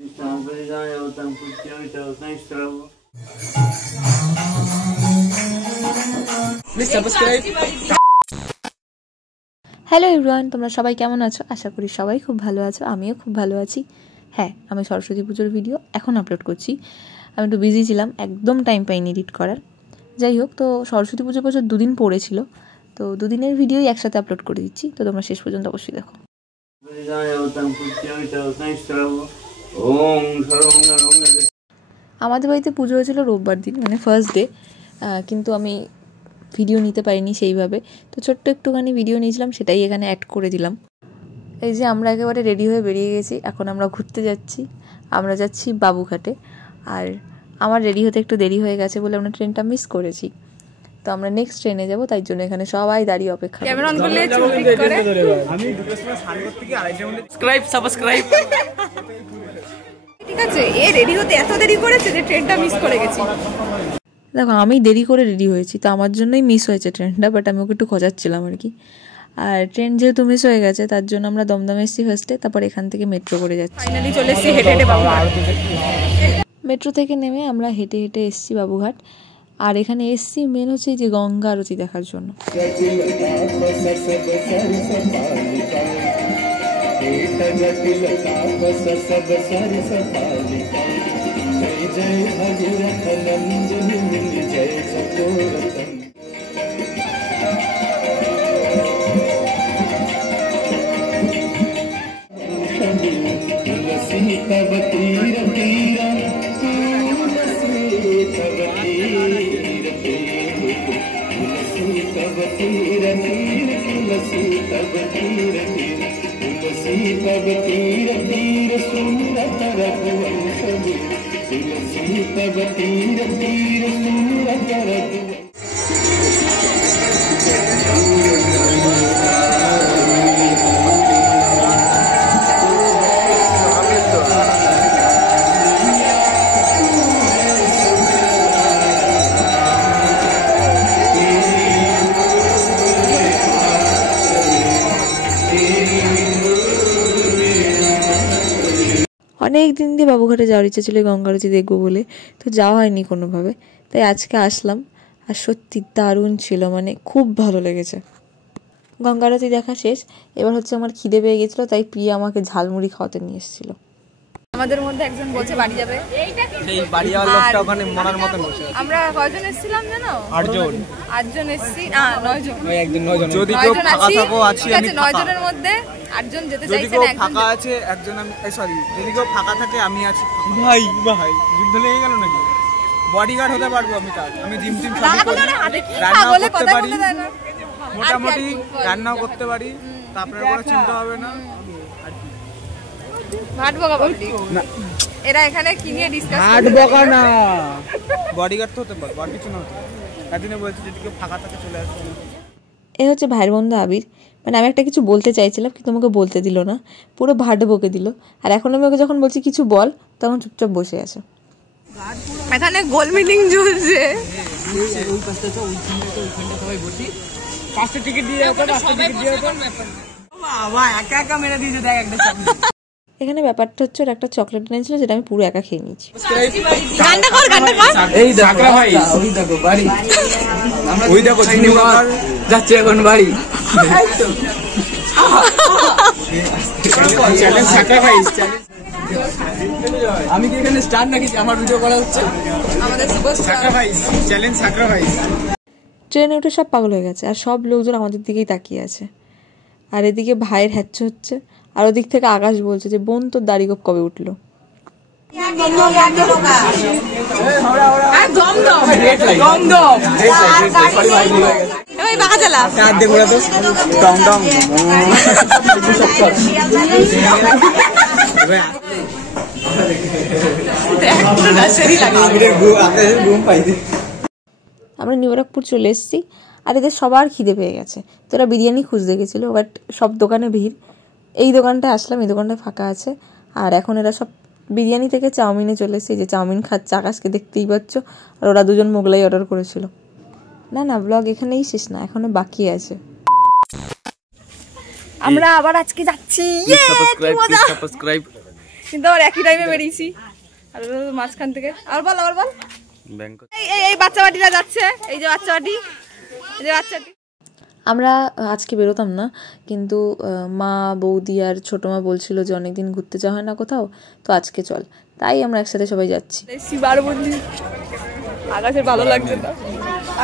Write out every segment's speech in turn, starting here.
Hello everyone, তোমরা সবাই কেমন আছো? আশা করি সবাই খুব ভালো আছো, আমিও খুব ভালো আছি। হ্যাঁ, আমি সরস্বতী পুজোর ভিডিও এখন আপলোড করছি। আমি একটু বিজি ছিলাম, একদম টাইম পাইনি এডিট করার। যাই হোক, তো সরস্বতী পুজো বছর দুদিন পড়েছিল, তো দুদিনের ভিডিওই একসাথে আপলোড করে দিচ্ছি, তো তোমরা শেষ পর্যন্ত অবশ্যই দেখো। আমাদের বাড়িতে পুজো হয়েছিল রোববার দিন, মানে ফার্স্ট ডে, কিন্তু আমি ভিডিও নিতে পারিনি সেইভাবে, তো ছোট্ট একটুখানি ভিডিও নিয়েছিলাম, সেটাই এখানে অ্যাড করে দিলাম। এই যে আমরা একেবারে রেডি হয়ে বেরিয়ে গেছি, এখন আমরা ঘুরতে যাচ্ছি। আমরা যাচ্ছি বাবুঘাটে, আর আমার রেডি হতে একটু দেরি হয়ে গেছে বলে আমরা ট্রেনটা মিস করেছি, তো আমরা নেক্সট ট্রেনে যাব, তাই জন্য এখানে সবাই দাঁড়িয়ে অপেক্ষা করে। ঠিক আছে, এ রেডি হতে এত দেরি করেছে যে ট্রেনটা মিস করে গেছি। দেখো, আমি দেরি করে রেডি হয়েছি, তো আমার জন্যই মিস হয়েছে ট্রেনটা, বাট আমি ওকে একটু খোঁজাচ্ছিলাম আর কি। আর ট্রেন যেহেতু মিস হয়ে গেছে, তার জন্য আমরা দমদম এসেছি ফার্স্টে, তারপর এখান থেকে মেট্রো করে যাচ্ছি। ফাইনালি চলে এসেছি হেঁটে হেঁটে বাবুঘাট। মেট্রো থেকে নেমে আমরা হেঁটে হেঁটে এসেছি বাবুঘাট, আর এখানে এসছি মেন হচ্ছে যে গঙ্গা আরতি দেখার জন্য। অনেক দিন দিয়ে বাবুঘাটে যাওয়ার ইচ্ছা ছিল গঙ্গা আরতি দেখবো বলে, তো যাওয়া হয়নি কোনোভাবে, তাই আজকে আসলাম। আর সত্যি দারুণ ছিল, মানে খুব ভালো লেগেছে। গঙ্গা আরতি দেখা শেষ, এবার হচ্ছে আমার খিদে পেয়ে গেছিলো, তাই প্রিয়া আমাকে ঝালমুড়ি খাওয়াতে নিয়ে এসেছিলো। আমাদের মধ্যে একজন বলছে বাড়ি যাবে, সেই বাড়িওয়ালা লোকটা ওখানে মরার মতন বসে আছে। আমরা কয়জন এসেছিলাম জানো? 8জন এসেছি, 9জন। ওই একজন 9 জন। যদি কেউ ফাঁকা থাকো আছি আমি। 9 জনের মধ্যে 8জন যেতে চাইছেন, একজন ফাঁকা আছে, একজন আমি সরি, যদি কেউ ফাঁকা থাকে আমি আছি। ভাই ভাই যুদ্ধ লেগে গেল নাকি? বডিগার্ড হতে পারবো আমি, তার আমি জিম টিম সবই করি, রান্নাও করতে পারি, মোটামুটি রান্নাও করতে পারি, তারপরে কোনো চিন্তা হবে না। ভাট বকা বললি না, এরা এখানে কি নিয়ে ডিসকাস করে? ভাট বকা না, বডিগার্ড তো হতে পারে, আর কিছু না হতে পারে। তারজন্য বলছি যদি কেউ ফাঁকা থাকে চলে আসবে। এ হচ্ছে ভাইয়ের বন্ধু আবির, মানে আমি একটা কিছু বলতে চাইছিলাম কিন্তু আমাকে বলতে দিল না, পুরো ভাট বকে দিল। আর এখন আমি ওকে যখন বলছি কিছু বল, তখন চুপচাপ বসে আছে। এখানে গোল মিটিং চলছে। এখানে ব্যাপারটা হচ্ছে, ওর একটা চকলেট এনেছিল, যেটা আমি পুরো একা খেয়ে নিয়েছি। যাচ্ছে এখন বাড়ি। আমি কি এখানে স্টার নাকি আমার ভিডিও করা হচ্ছে? ট্রেনে উঠে সব পাগল হয়ে গেছে, আর সব লোকজন আমাদের দিকেই তাকিয়ে আছে। আর এদিকে ভাইয়ের হ্যাচ্ছ হচ্ছে, আর ওদিক থেকে আকাশ বলছে যে বোন তোর দাড়ি গোপ কবে উঠলো। আমরা নিউ-ব্যারাকপুর চলে এসেছি, আর এদের সবার খিদে পেয়ে গেছে, তো ওরা বিরিয়ানি খুঁজতে গেছিলো, বাট সব দোকানে ভিড়। এই দোকানটায় আসলাম, এই দোকানটা ফাঁকা আছে, আর এখন এরা সব বিরিয়ানি থেকে চাউমিনে চলে এসেছে। যে চাউমিন খাচ্ছে, আকাশকে দেখতেই পাচ্ছ, আর ওরা দুজন মোগলাই অর্ডার করেছিল। না না, ব্লগ এখানেই শেষ না, এখনো বাকি আছে। আমরা আবার আজকে যাচ্ছি, কিন্তু আবার একই টাইমে বেরিয়েছি আর মাঝখান থেকে আর বল এই বাচ্চা বাটিরা যাচ্ছে, এই যে বাচ্চা বাটি, এই যে বাচ্চাটি। আমরা আজকে বেরোতাম না, কিন্তু মা, বৌদি আর ছোটো মা বলছিল যে অনেকদিন ঘুরতে যাওয়া হয় না কোথাও, তো আজকে চল, তাই আমরা একসাথে সবাই যাচ্ছি। শিবার মন্দির, আকাশের ভালো লাগছে না।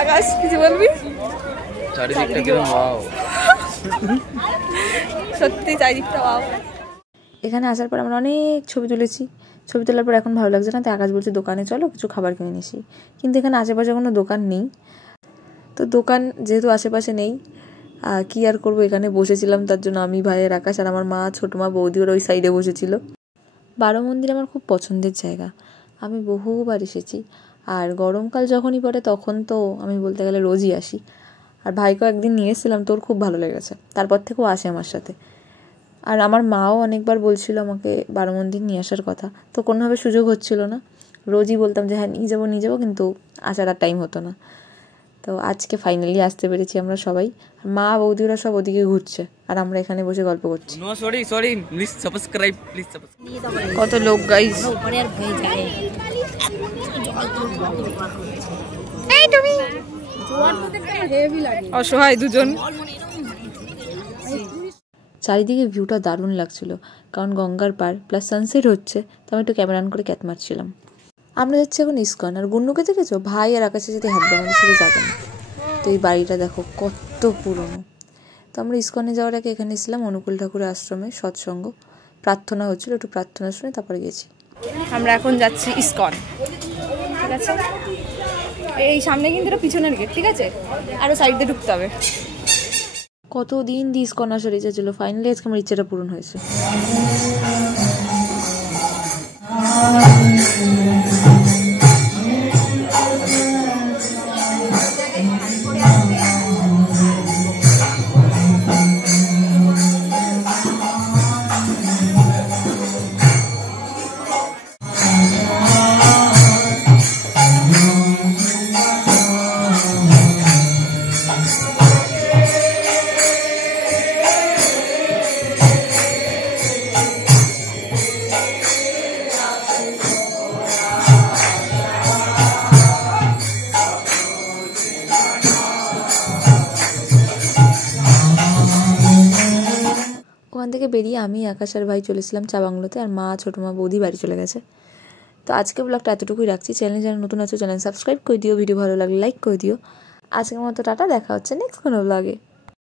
আকাশ কিছু বলবি? সত্যি চারিদিকটা ওয়াও। এখানে আসার পর আমরা অনেক ছবি তুলেছি। ছবি তোলার পর এখন ভালো লাগছে না, তাই আকাশ বলছে দোকানে চলো কিছু খাবার কিনে নিছি, কিন্তু এখানে আশেপাশে কোনো দোকান নেই। তো দোকান যেহেতু আশেপাশে নেই, কি আর করবো, এখানে বসেছিলাম। তার জন্য আমি, ভাইয়ের আকাশ আর আমার মা, ছোটো মা, বৌদি ওর ওই সাইডে বসেছিল। বারো মন্দির আমার খুব পছন্দের জায়গা, আমি বহুবার এসেছি। আর গরমকাল যখনই পড়ে তখন তো আমি বলতে গেলে রোজই আসি। আর ভাইকে একদিন নিয়ে এসেছিলাম, তোর খুব ভালো লেগেছে, তারপর থেকেও আসে আমার সাথে। আর আমার মাও অনেকবার বলছিল আমাকে বারো মন্দির নিয়ে আসার কথা, তো কোনোভাবে সুযোগ হচ্ছিল না। রোজই বলতাম যে হ্যাঁ নিয়ে যাবো, কিন্তু আসার আর টাইম হতো না। তো আজকে ফাইনালি আসতে পেরেছি আমরা সবাই। মা, বৌদিরা সব ওদিকে ঘুরছে আর আমরা এখানে বসে গল্প করছি। কত লোক গাইস, অসহায় দুজন। চারিদিকে ভিউটা দারুণ লাগছিল, কারণ গঙ্গার পার প্লাস সানসেট হচ্ছে, তো আমি একটু ক্যামেরা অন করে ক্যাট মারছিলাম। আমরা যাচ্ছি এখন ইস্কন। আর গুন্নুকে দেখেছো, ভাই আর আকাশের সাথে হাত বাঁধানোর সাথে যাবে না। তো এই বাড়িটা দেখো কত পুরনো। তো আমরা ইস্কনে যাওয়ার আগে এখানে এসেছিলাম অনুকূল ঠাকুরের আশ্রমে, সৎসঙ্গ প্রার্থনা হচ্ছিল, একটু প্রার্থনা শুনে তারপরে গেছি। আমরা এখন যাচ্ছি ইস্কন, ঠিক আছে? এই সামনে কিন্তু এটা পিছনের গেট, ঠিক আছে? আরো সাইড দিয়ে ঢুকতে হবে। কতদিন দিয়ে ইস্কন আসার ইচ্ছা ছিল, ফাইনালি আজকে আমার ইচ্ছাটা পূরণ হয়েছে। ওখান থেকে বেরিয়ে আমি, আকাশ আর ভাই চলেছিলাম চা বাংলোতে, আর মা, ছোটো মা, বৌদি বাড়ি চলে গেছে। তো আজকে ব্লগটা এতটুকুই রাখছি। চ্যানেল যারা নতুন আছে চ্যানেল সাবস্ক্রাইব করে দিও, ভিডিও ভালো লাগলে লাইক করে দিও। আজকের মতো টাটা, দেখা হচ্ছে নেক্সট কোনো ব্লগে।